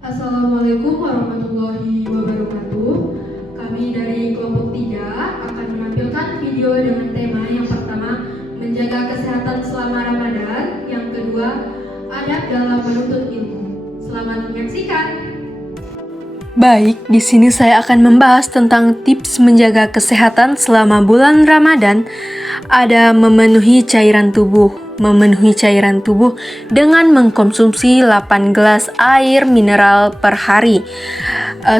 Assalamualaikum warahmatullahi wabarakatuh. Kami dari kelompok 3 akan menampilkan video dengan tema yang pertama, menjaga kesehatan selama Ramadan. Yang kedua, adab dalam menuntut ilmu. Selamat menyaksikan. Baik, di sini saya akan membahas tentang tips menjaga kesehatan selama bulan Ramadan. Ada memenuhi cairan tubuh dengan mengkonsumsi 8 gelas air mineral per hari.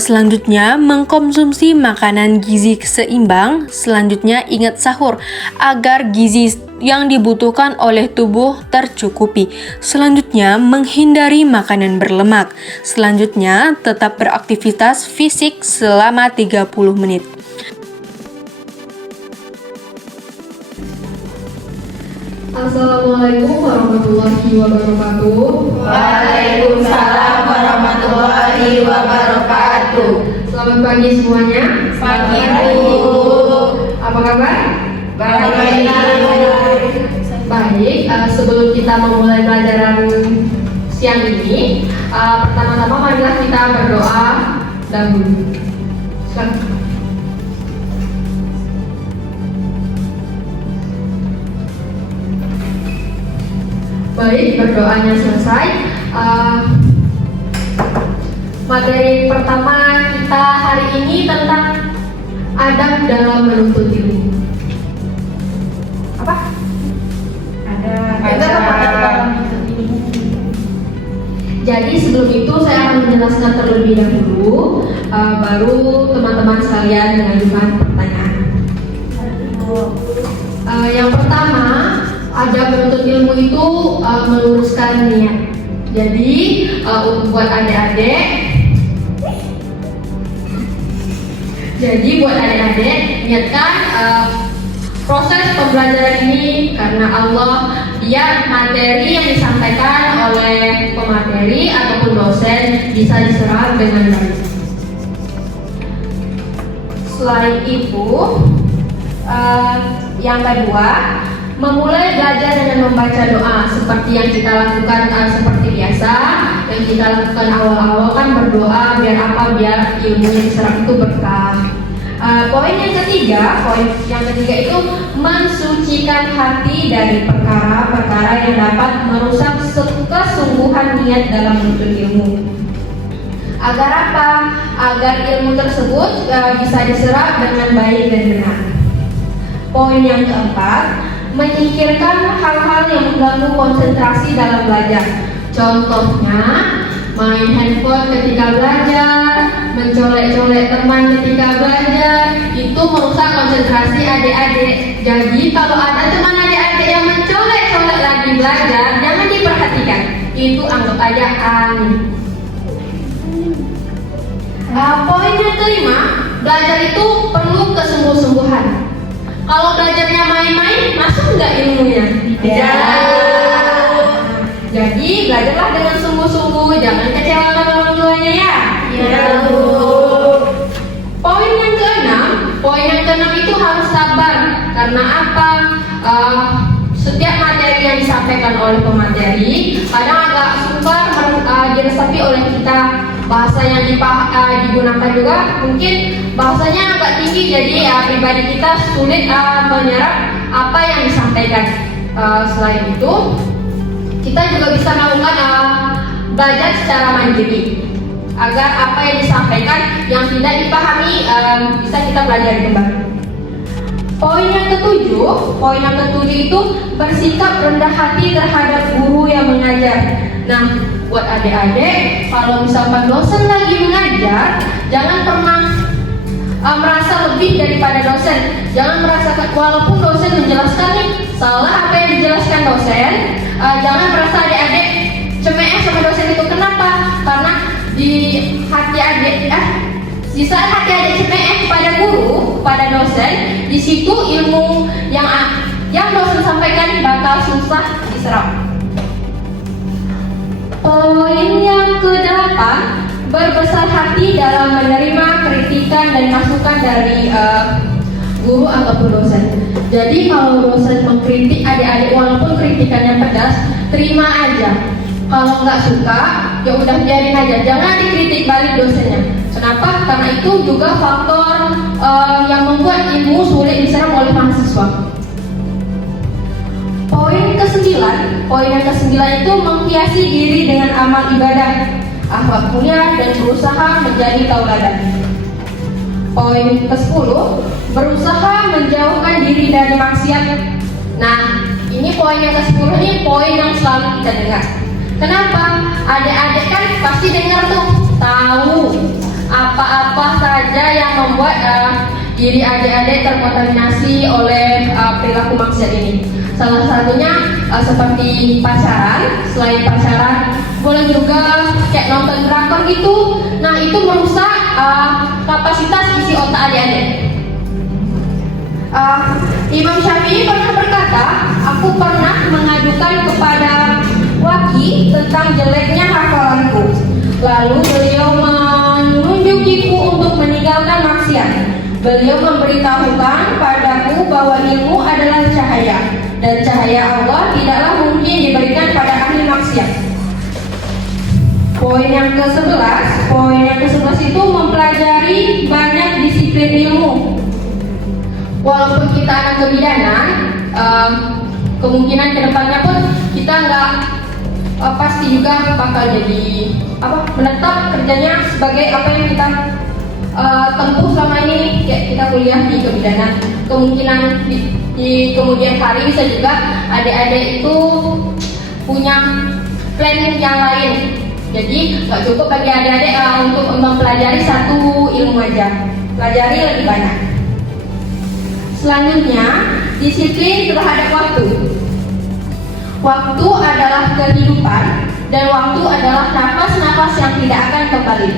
Selanjutnya, mengkonsumsi makanan gizi seimbang. Selanjutnya, ingat sahur agar gizi yang dibutuhkan oleh tubuh tercukupi. Selanjutnya, menghindari makanan berlemak. Selanjutnya, tetap beraktivitas fisik selama 30 menit. Assalamualaikum warahmatullahi wabarakatuh. Waalaikumsalam warahmatullahi wabarakatuh. Selamat pagi semuanya. Pagi, Bu. Apa kabar? Baik. Baik, sebelum kita memulai pelajaran siang ini, pertama-tama marilah kita berdoa dahulu. Silakan. Baik, berdoanya selesai. Materi pertama kita hari ini tentang adab dalam menuntut ilmu. Apa? Jadi sebelum itu saya akan menjelaskan terlebih dahulu, baru teman-teman sekalian mengajukan pertanyaan. Yang pertama, adab menuntut ilmu itu meluruskan niat. Jadi untuk buat adik-adik, niatkan proses pembelajaran ini karena Allah, biar materi yang disampaikan oleh pemateri ataupun dosen bisa diserap dengan baik. Selain itu, yang kedua, memulai belajar dengan membaca doa seperti yang kita lakukan seperti biasa. Yang kita lakukan awal-awal kan berdoa biar ilmu yang diserap itu berkah. Poin yang ketiga itu mensucikan hati dari perkara-perkara yang dapat merusak kesungguhan niat dalam menuntut ilmu. Agar apa? Agar ilmu tersebut bisa diserap dengan baik dan benar. Poin yang keempat, menyingkirkan hal-hal yang mengganggu konsentrasi dalam belajar. Contohnya, main handphone ketika belajar, mencolek-colek teman ketika belajar, itu merusak konsentrasi adik-adik. Jadi kalau ada teman adik-adik yang mencolek-colek lagi belajar, jangan diperhatikan. Itu anggap aja aneh. Poin yang kelima, belajar itu perlu kesungguh-sungguhan. Kalau belajarnya main-main, masuk nggak ilmunya? Ya. Jadi belajarlah dengan sungguh-sungguh, jangan kecewakan orang tuanya ya. Ya, Bu. Poin yang keenam itu harus sabar. Karena apa? Setiap materi yang disampaikan oleh pemateri kadang agak sukar diresapi oleh kita. Bahasa yang digunakan juga mungkin bahasanya agak tinggi, jadi pribadi kita sulit menyerap apa yang disampaikan. Selain itu, kita juga bisa melakukan belajar secara mandiri agar apa yang disampaikan yang tidak dipahami bisa kita pelajari kembali. Poin yang ketujuh itu bersikap rendah hati terhadap guru yang mengajar. Nah, buat adik-adik, kalau misalkan dosen lagi mengajar, jangan pernah merasa lebih daripada dosen. Jangan merasa, walaupun dosen menjelaskan nih salah apa yang dijelaskan dosen, jangan merasa adik-adik cemeeh sama dosen itu. Kenapa? Karena di saat hati adik cemeeh kepada guru, pada dosen, di situ ilmu yang dosen sampaikan bakal susah diserap. Poin yang ke-8, berbesar hati dalam menerima kritikan dan masukan dari guru ataupun dosen. Jadi kalau dosen mengkritik adik-adik, walaupun kritikannya pedas, terima aja. Kalau nggak suka, ya udah biarin aja, jangan dikritik balik dosennya. Kenapa? Karena itu juga faktor yang membuat ilmu sulit diserap oleh mahasiswa. Poin yang kesembilan itu menghiasi diri dengan amal ibadah, akhlak mulia, dan berusaha menjadi tauladan. Poin ke-10, berusaha menjauhkan diri dari maksiat. Nah, ini poin yang ke-10 ini poin yang selalu kita dengar. Kenapa? Adik-adik kan pasti dengar tuh, tahu apa-apa saja yang membuat diri adik-adik terkontaminasi oleh perilaku maksiat ini. Salah satunya seperti pacaran. Selain pacaran, boleh juga kayak nonton drakor gitu. Nah, itu merusak kapasitas isi otak adik-adik. Imam Syafi'i pernah berkata, aku pernah mengadukan kepada Waki tentang jeleknya hafalanku. Lalu beliau menunjukiku untuk meninggalkan maksiat. Beliau memberitahukan padaku bahwa ilmu adalah cahaya, dan cahaya Allah tidaklah mungkin diberikan pada ahli maksiat. Poin yang ke-11 itu mempelajari banyak disiplin ilmu. Walaupun kita akan kebidanan, kemungkinan kedepannya pun kita nggak pasti juga bakal jadi menetap kerjanya sebagai apa yang kita tempuh selama ini. Kayak kita kuliah di kebidanan, kemungkinan di kemudian hari bisa juga adik-adik itu punya plan yang lain. Jadi nggak cukup bagi adik-adik untuk mempelajari satu ilmu aja, pelajari lebih banyak. Selanjutnya, disiplin terhadap waktu. Waktu adalah kehidupan, dan waktu adalah nafas-nafas yang tidak akan kembali.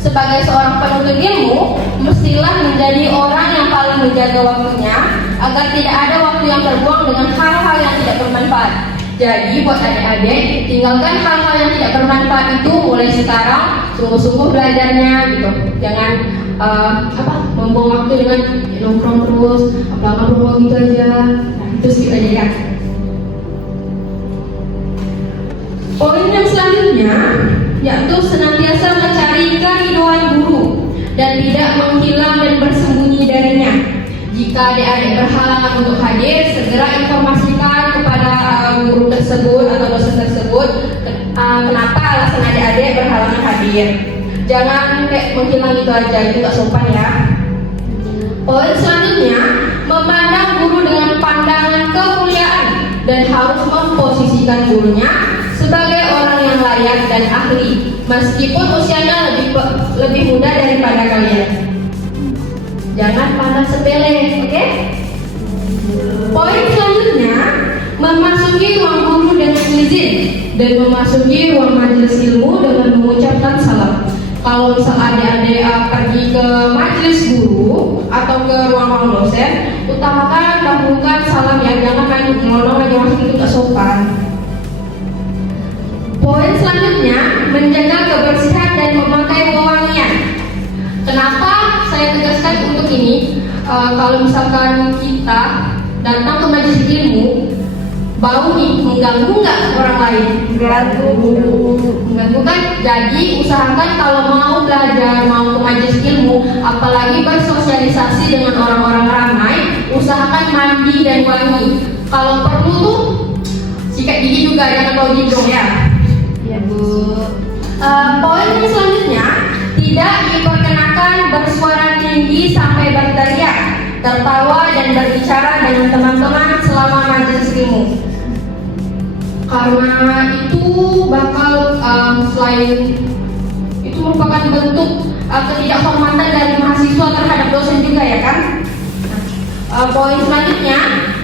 Sebagai seorang penuntut ilmu, mestilah menjadi orang yang paling menjaga waktunya, agar tidak ada waktu yang terbuang dengan hal-hal yang tidak bermanfaat. Jadi buat adik-adik, tinggalkan hal-hal yang tidak bermanfaat itu mulai sekarang, sungguh-sungguh belajarnya gitu. Jangan membuang waktu dengan nongkrong terus, apa gitu aja. Nah, itu sih aja ya. Poin yang selanjutnya yaitu senantiasa mencari kerinduan guru dan tidak menghilang dan bersembunyi darinya. Jika adik-adik berhalangan untuk hadir, segera informasikan kepada guru tersebut atau dosen tersebut kenapa alasan adik-adik berhalangan hadir. Jangan kayak menghilang itu aja, itu gak sopan ya. Poin selanjutnya, memandang guru dengan pandangan kemuliaan dan harus memposisikan gurunya sebagai orang yang layak dan ahli, meskipun usianya lebih muda daripada kalian. Jangan pandang sepele, oke? Poin selanjutnya, memasuki ruang guru dengan izin dan memasuki ruang majelis ilmu dengan mengucapkan salam. Kalau misal adik-adik pergi ke majelis guru atau ke ruang dosen, utamakan dahulukan salam ya, jangan main nyolong aja masuk, itu gak sopan. Poin selanjutnya, menjaga kebersihan dan memakai wewangian. Kenapa saya tegaskan untuk ini? Kalau misalkan kita datang ke majelis ilmu, bau nih, mengganggu nggak orang lain? Mengganggu kan? Jadi usahakan kalau mau belajar, mau ke majelis ilmu, apalagi bersosialisasi dengan orang-orang ramai, usahakan mandi dan wangi. Kalau perlu tuh sikat gigi juga, jangan bau hidung ya. Ya Bu. Poin yang selanjutnya, tidak diperkenakan bersuara tinggi sampai berteriak, tertawa dan berbicara dengan teman-teman selama majelis ilmu. Karena itu bakal selain itu merupakan bentuk ketidakhormatan dari mahasiswa terhadap dosen juga ya kan. Poin selanjutnya,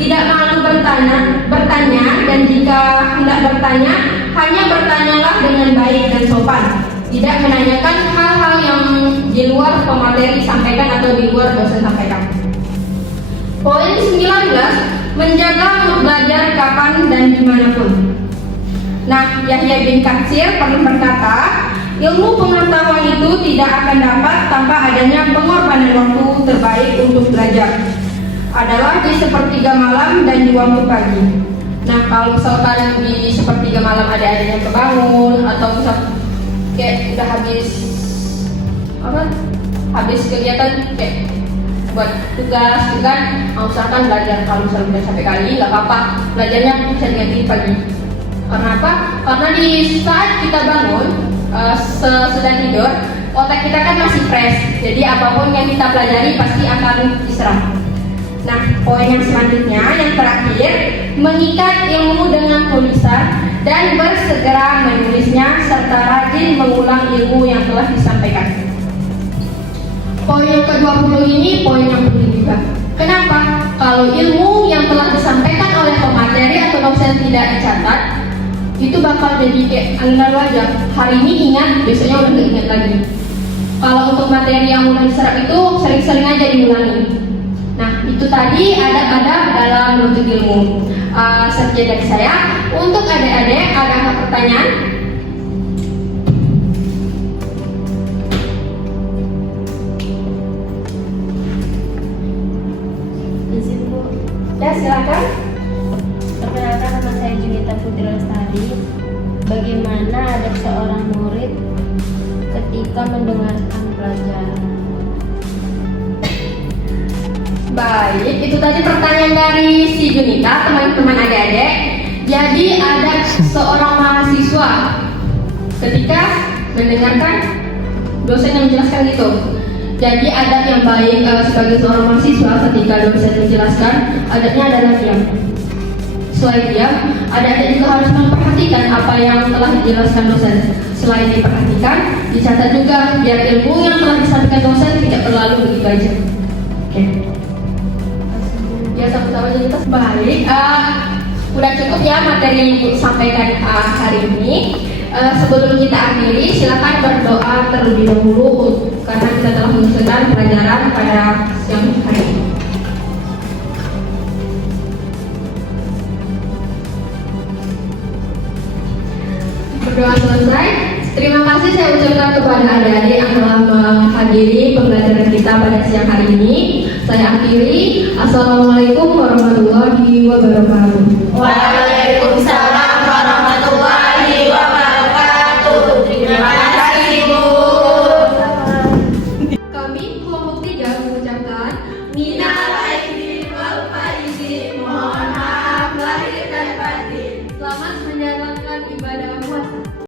tidak malu bertanya dan jika hendak bertanya, hanya bertanyalah dengan baik dan sopan. Tidak menanyakan hal-hal yang di luar pemateri sampaikan atau di luar dosen sampaikan. Poin 19, menjaga untuk belajar kapan dan dimanapun. Nah, Yahya bin Katsir pernah berkata, ilmu pengetahuan itu tidak akan dapat tanpa adanya pengorbanan waktu terbaik untuk belajar. Adalah di sepertiga malam dan di waktu pagi. Nah, kalau misalkan di sepertiga malam ada yang kebangun atau misal kayak udah habis kegiatan kayak buat tugas gitu kan, usahakan belajar. Kalau misalnya udah sampai kali nggak apa-apa, belajarnya bisa diganti pagi. Karena apa? Karena di saat kita bangun sesudah tidur, otak kita kan masih fresh, jadi apapun yang kita pelajari pasti akan diserap. Nah, poin yang selanjutnya, yang terakhir, mengikat ilmu dengan tulisan dan bersegera menulisnya serta rajin mengulang ilmu yang telah disampaikan. Poin yang ke-20 ini poin yang penting juga. Kenapa? Kalau ilmu yang telah disampaikan oleh pemateri atau dosen tidak dicatat, itu bakal jadi kayak angin lalu aja. Hari ini ingat, besoknya udah gak ingat lagi. Kalau untuk materi yang udah diserap itu sering-sering aja diulangi. Nah, itu tadi adab-adab dalam menuntut ilmu. Sekian dari saya. Untuk adik-adik, ada pertanyaan? Izin Bu. Ya, silakan. Perkenalkan, nama saya Junita Putri Lestari. Bagaimana adab seorang murid ketika mendengarkan pelajaran? Baik, itu tadi pertanyaan dari si Junita, teman-teman adik-adik. Jadi adab seorang mahasiswa ketika mendengarkan dosen yang menjelaskan gitu. Jadi adab yang baik sebagai seorang mahasiswa ketika dosen menjelaskan, adabnya adalah diam. Selain diam, adik-adik juga harus memperhatikan apa yang telah dijelaskan dosen. Selain diperhatikan, dicatat juga biar ilmu yang telah disampaikan dosen tidak berlalu begitu aja. Oke. Ya, sama-sama jadi baik. Udah cukup ya materi yang Ibu sampaikan hari ini. Sebelum kita akhiri, silakan berdoa terlebih dahulu karena kita telah menyelesaikan pelajaran pada siang hari ini. Berdoa selesai. Terima kasih saya ucapkan kepada adik-adik yang telah menghadiri pembelajaran kita pada siang hari ini. Saya akhiri. Assalamualaikum warahmatullahi wabarakatuh.